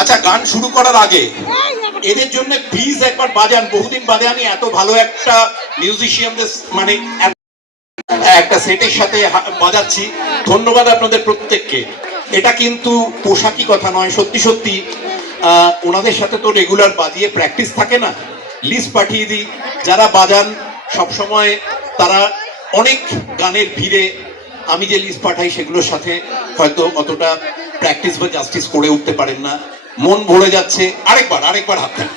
আচ্ছা, গান শুরু করার আগে এদের জন্য প্লিজ একবার বাজান। বহুদিন বাদে আমি এত ভালো একটা মিউজিশিয়ানদের মানে একটা সেটের সাথে বাজাচ্ছি। ধন্যবাদ আপনাদের প্রত্যেককে। এটা কিন্তু পোশাকি কথা নয়, সত্যি সত্যি ওনাদের সাথে তো রেগুলার বাজিয়ে প্র্যাকটিস থাকে না, লিস্ট পাঠিয়ে দিই। যারা বাজান সবসময় তারা অনেক গানের ভিড়ে আমি যে লিস্ট পাঠাই সেগুলোর সাথে হয়তো অতটা প্র্যাকটিস বা জাস্টিস করে উঠতে পারেন না, মন ভরে যাচ্ছে। আরেকবার হাত দেন।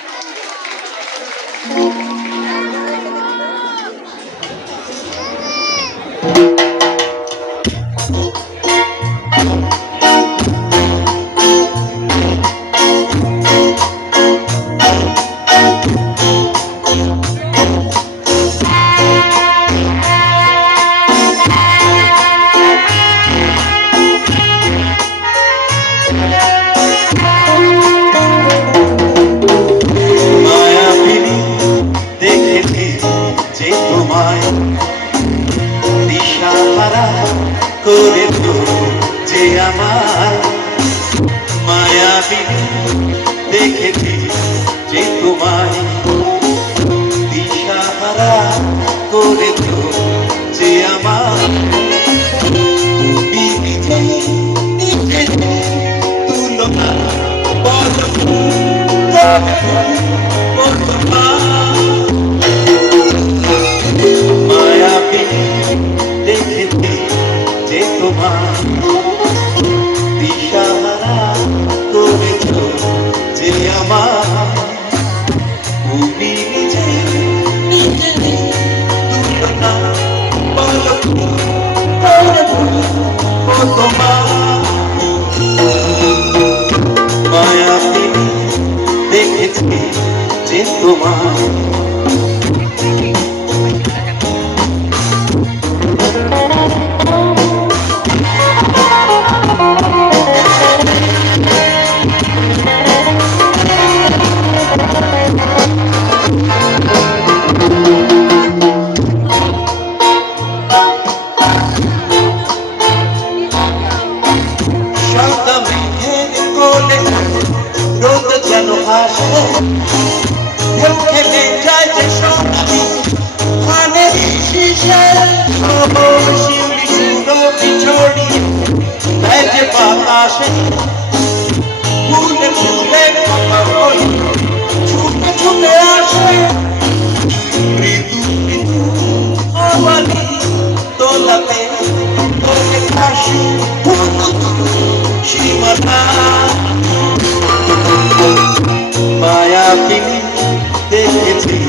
করে তো যে আমার মায়াবী দেখেছি যে তোমায় দিশাহারা করে তো যে আমার তুলনা মায়াবী দেখেছি যে তোমার দিশাহারা করেছ যে আমার তুমি নিজে তুলনা বলো তোমার মায়াবী দেখেছি যে তোমার রোদ যেন আসে ঢেউ খেলে যায় যে সোনালি ধানের শীষে শিউলি সুরভি ছড়িয়ে দেয় যে বাতাসে ফুলে ফুলে কথা বলি ছুটে ছুটে আসে মৃদু মৃদু আওয়ালি দোলাতে তোকে হাসি সীমানা মায়াবী দেখেছি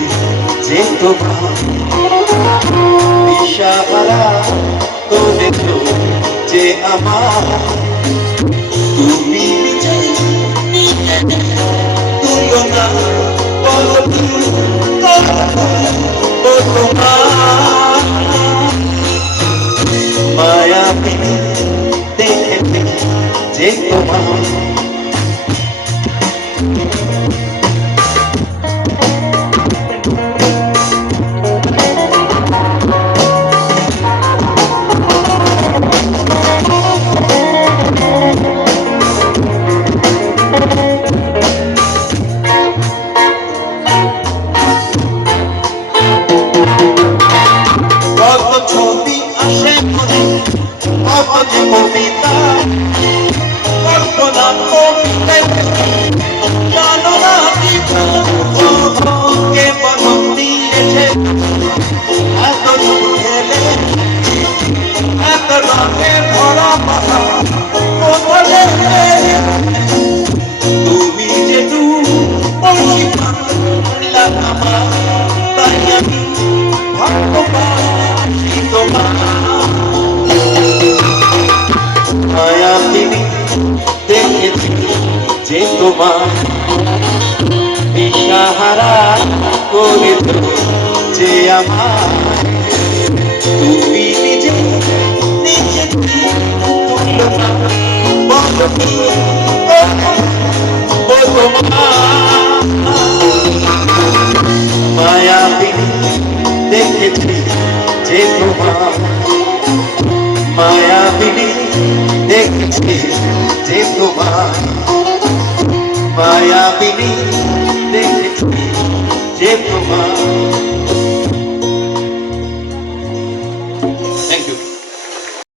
যে তোমার দিশাহারা করেছ যে আমার তুমি নিজে তুলনা বলো তোমার মায়াবী দেখেছি যে তোমার ছবি আসে মনে কত কবিতা কল্পনা কবিতায় জানো না কে বলম দিয়েছে এত ঢেলে এত রঙে ভরা পাতা কোথায় তুমি যে আমার তাই আমি ভাগ্যবান মায়াবী দেখেছি যে তোমার দিশাহারা করে তো যে আমার তুমি নিজে নিজে তুলনা বলো মায়াবী দেখেছি যে তোমার মায়াবী দেখেছি যে তোমার মায়াবিনী